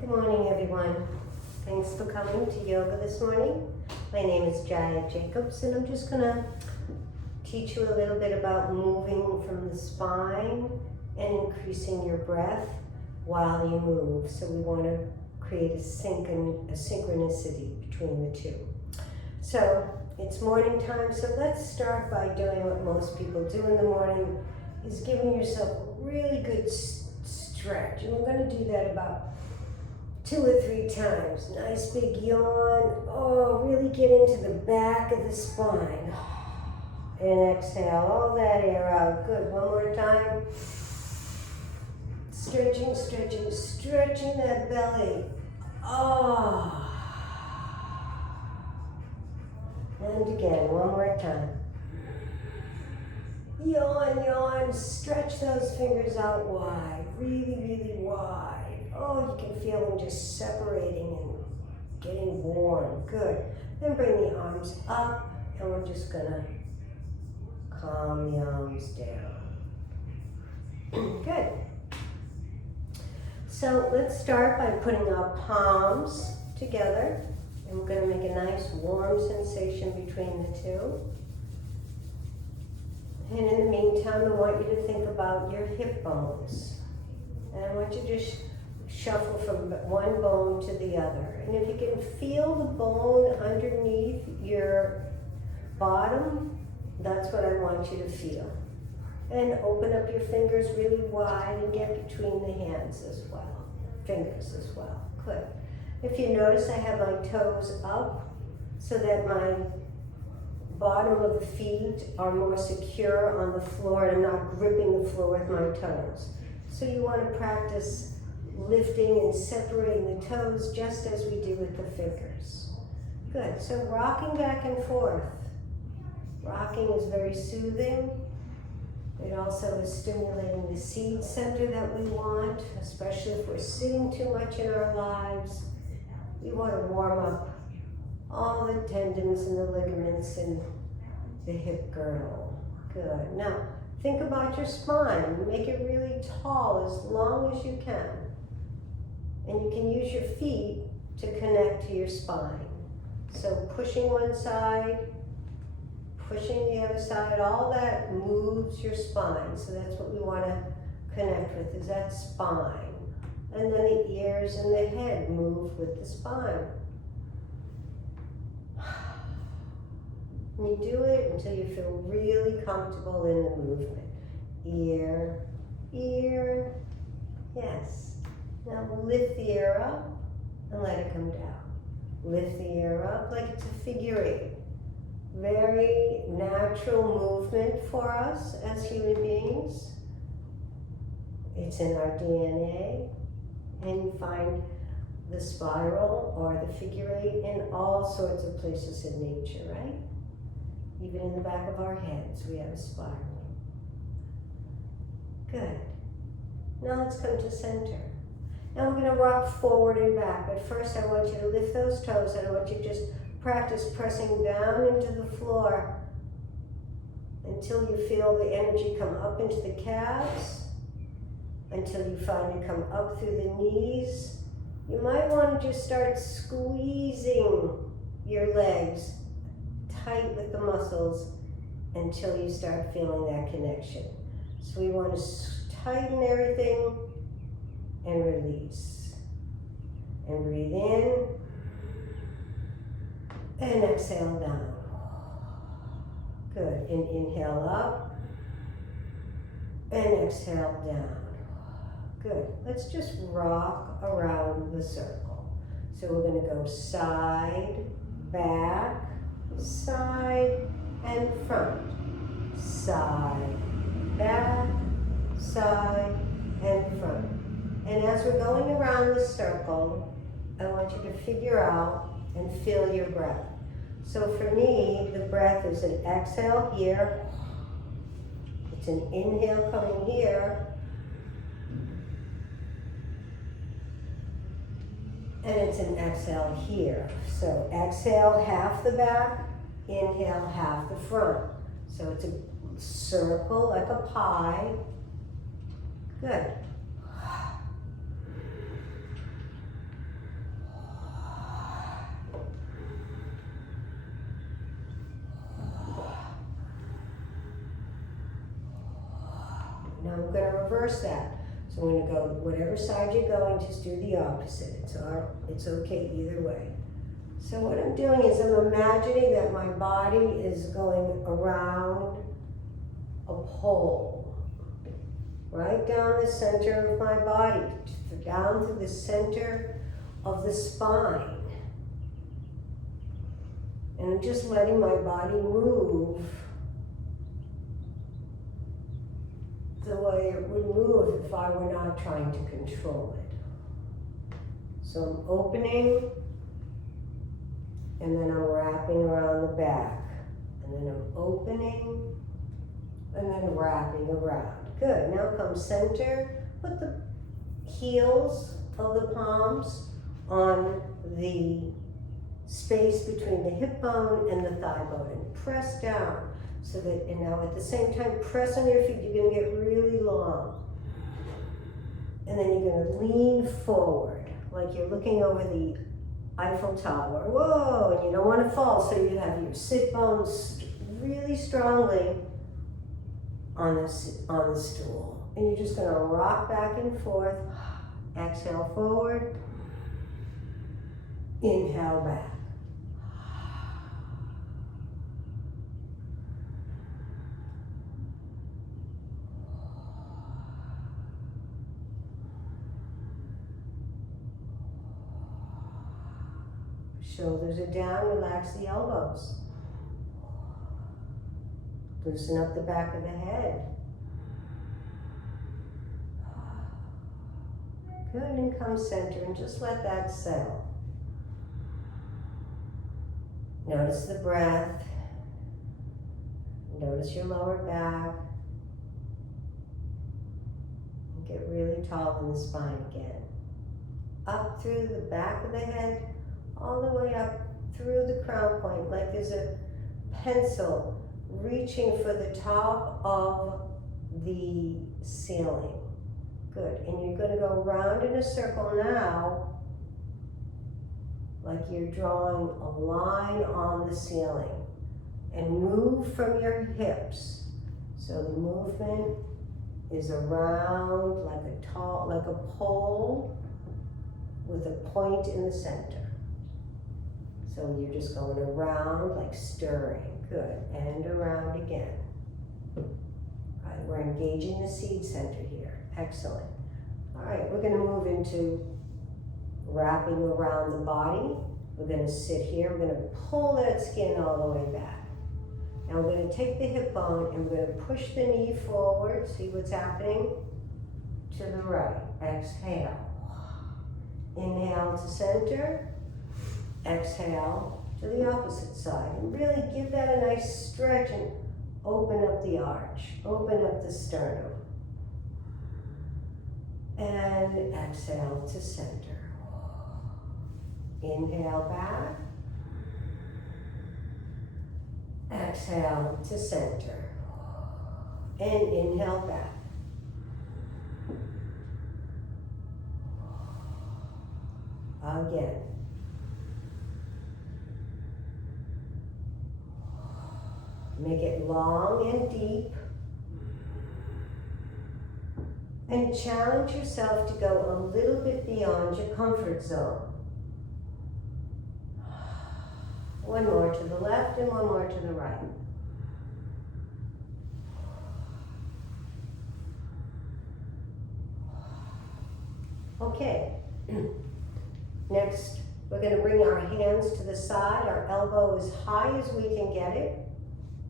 Good morning, everyone. Thanks for coming to yoga this morning. My name is Jaya Jacobs, and I'm just going to teach you a little bit about moving from the spine and increasing your breath while you move. So we want to create a synchronicity between the two. So it's morning time, so let's start by doing what most people do in the morning, is giving yourself a really good stretch. And we're going to do that about 2 or 3 times. Nice big yawn. Oh, really get into the back of the spine. And exhale all that air out. Good. One more time. Stretching, stretching, stretching that belly. Oh. And again, one more time. Yawn, yawn. Stretch those fingers out wide. Really, really wide. Oh, you can feel them just separating and getting warm. Good. Then bring the arms up, and we're just gonna calm the arms down. Good. So let's start by putting our palms together, and we're gonna make a nice warm sensation between the two. And in the meantime, I want you to think about your hip bones. And I want you to just shuffle from one bone to the other. And if you can feel the bone underneath your bottom, that's what I want you to feel. And open up your fingers really wide and get between the hands as well, fingers as well. Good. If you notice, I have my toes up so that my bottom of the feet are more secure on the floor, and I'm not gripping the floor with my toes. So you want to practice lifting and separating the toes just as we do with the fingers. Good. So rocking back and forth. Rocking is very soothing. It also is stimulating the seed center that we want, especially if we're sitting too much in our lives. We want to warm up all the tendons and the ligaments in the hip girdle. Good. Now, think about your spine. Make it really tall, as long as you can. And you can use your feet to connect to your spine. So pushing one side, pushing the other side, all that moves your spine. So that's what we want to connect with, is that spine. And then the ears and the head move with the spine. And you do it until you feel really comfortable in the movement. Ear, ear, yes. Now lift the ear up and let it come down. Lift the ear up like it's a figure 8. Very natural movement for us as human beings. It's in our DNA, and you find the spiral or the figure 8 in all sorts of places in nature, right? Even in the back of our heads, we have a spiral. Good. Now let's come to center. Now we're going to rock forward and back, but first I want you to lift those toes, and I want you to just practice pressing down into the floor until you feel the energy come up into the calves, until you find it come up through the knees. You might want to just start squeezing your legs tight with the muscles until you start feeling that connection. So we want to tighten everything and release. And breathe in and exhale down. Good. And inhale up and exhale down. Good. Let's just rock around the circle. So we're going to go side, back, side, and front. Side, back, side, and front. And as we're going around the circle, I want you to figure out and feel your breath. So for me, the breath is an exhale here. It's an inhale coming here. And it's an exhale here. So exhale half the back, inhale half the front. So it's a circle like a pie. Good. Now I'm going to reverse that. So I'm going to go whatever side you're going, just do the opposite. It's okay either way. So what I'm doing is I'm imagining that my body is going around a pole, right down the center of my body, down to the center of the spine. And I'm just letting my body move the way it would move if I were not trying to control it. So I'm opening, and then I'm wrapping around the back. And then I'm opening, and then wrapping around. Good, now come center, put the heels of the palms on the space between the hip bone and the thigh bone, and press down. So that, and now at the same time, press on your feet. You're gonna get really long. And then you're gonna lean forward, like you're looking over the Eiffel Tower. Whoa, and you don't wanna fall, so you have your sit bones really strongly on the stool. And you're just gonna rock back and forth. Exhale forward, inhale back. Shoulders are down, relax the elbows. Loosen up the back of the head. Good, and come center and just let that settle. Notice the breath. Notice your lower back. Get really tall in the spine again. Up through the back of the head, all the way up through the crown point, like there's a pencil reaching for the top of the ceiling. Good, and you're going to go round in a circle now, like you're drawing a line on the ceiling, and move from your hips. So the movement is around like a pole with a point in the center. So you're just going around, like stirring. Good, and around again. All right, we're engaging the seed center here. Excellent. All right, we're going to move into wrapping around the body. We're going to sit here. We're going to pull that skin all the way back. Now we're going to take the hip bone and we're going to push the knee forward. See what's happening? To the right. Exhale. Inhale to center. Exhale to the opposite side. And really give that a nice stretch and open up the arch. Open up the sternum. And exhale to center. Inhale back. Exhale to center. And inhale back. Again. Make it long and deep. And challenge yourself to go a little bit beyond your comfort zone. One more to the left and one more to the right. Okay. Next, we're going to bring our hands to the side, our elbow as high as we can get it.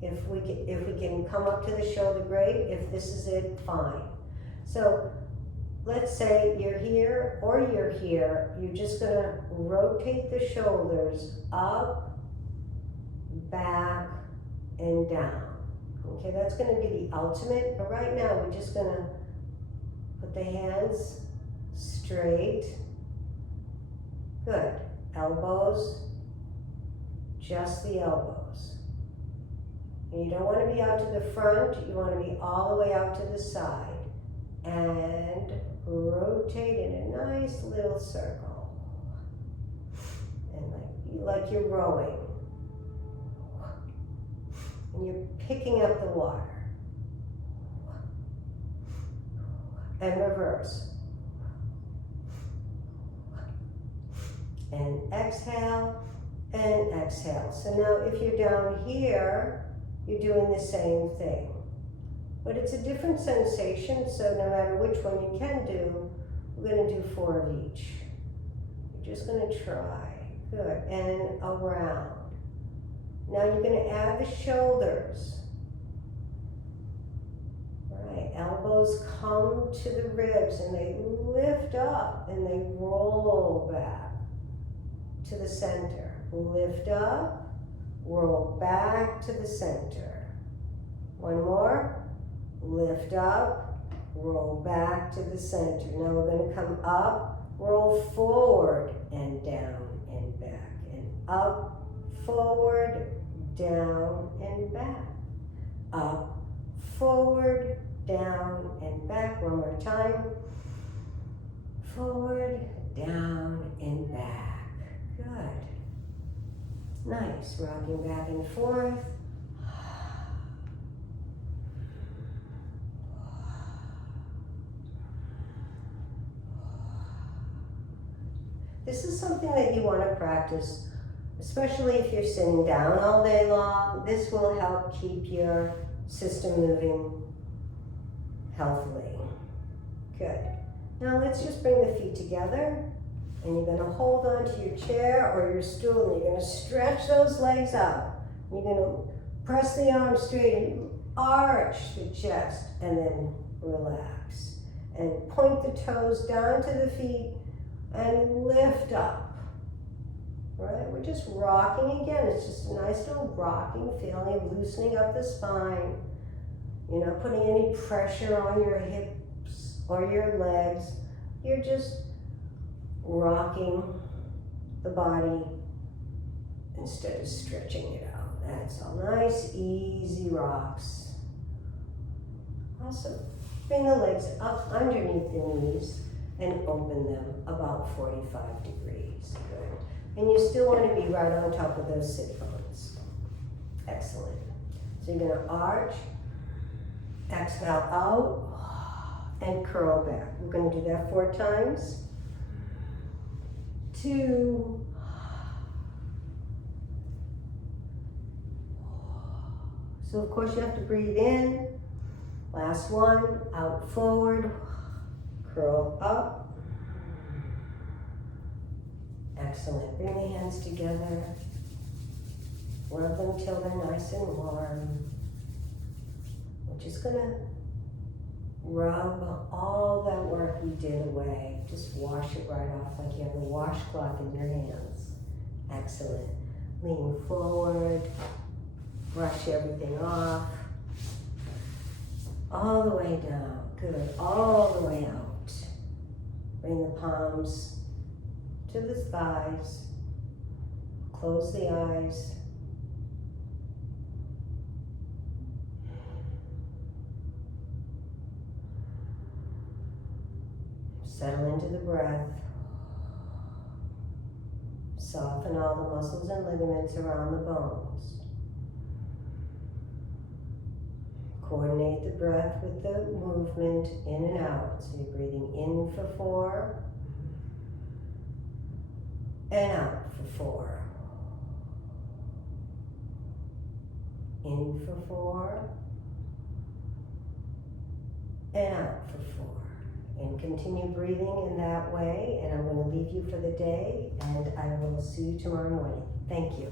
If we can come up to the shoulder, great. If this is it, fine. So let's say you're here or you're here. You're just going to rotate the shoulders up, back, and down. Okay, that's going to be the ultimate. But right now, we're just going to put the hands straight. Good. Elbows, just the elbows. And you don't want to be out to the front, you want to be all the way out to the side. And rotate in a nice little circle. And like you're rowing. And you're picking up the water. and reverse. And exhale, and exhale. So now if you're down here, you're doing the same thing. But it's a different sensation, so no matter which one you can do, we're gonna do 4 of each. You're just gonna try. Good, and around. Now you're gonna add the shoulders. Right, elbows come to the ribs and they lift up and they roll back to the center. Lift up, roll back to the center. One more. Lift up, roll back to the center. Now we're going to come up, roll forward and down and back. And up, forward, down and back. Up, forward, down and back. One more time. Forward, down and back. Good. Nice. Rocking back and forth. This is something that you want to practice, especially if you're sitting down all day long. This will help keep your system moving healthily. Good. Now let's just bring the feet together, and you're going to hold on to your chair or your stool, and you're going to stretch those legs up. You're going to press the arms straight and arch the chest, and then relax. And point the toes down to the feet and lift up. Right? We're just rocking again. It's just a nice little rocking feeling of loosening up the spine. You're not putting any pressure on your hips or your legs. You're just rocking the body instead of stretching it out. That's all. Nice, easy rocks. Awesome. Bring the legs up underneath the knees and open them about 45 degrees. Good. And you still want to be right on top of those sit bones. Excellent. So you're going to arch, exhale out, and curl back. We're going to do that 4 times. 2. So of course you have to breathe in. Last one, out forward, curl up. Excellent. Bring the hands together. Rub them till they're nice and warm. We're just gonna rub all that work we did away. Just wash it right off like you have a washcloth in your hands. Excellent. Lean forward. Brush everything off. All the way down. Good. All the way out. Bring the palms to the thighs. Close the eyes. Settle into the breath. Soften all the muscles and ligaments around the bones. Coordinate the breath with the movement in and out. So you're breathing in for 4 and out for 4. In for 4 and out for 4. And continue breathing in that way. And I'm going to leave you for the day, and I will see you tomorrow morning. Thank you.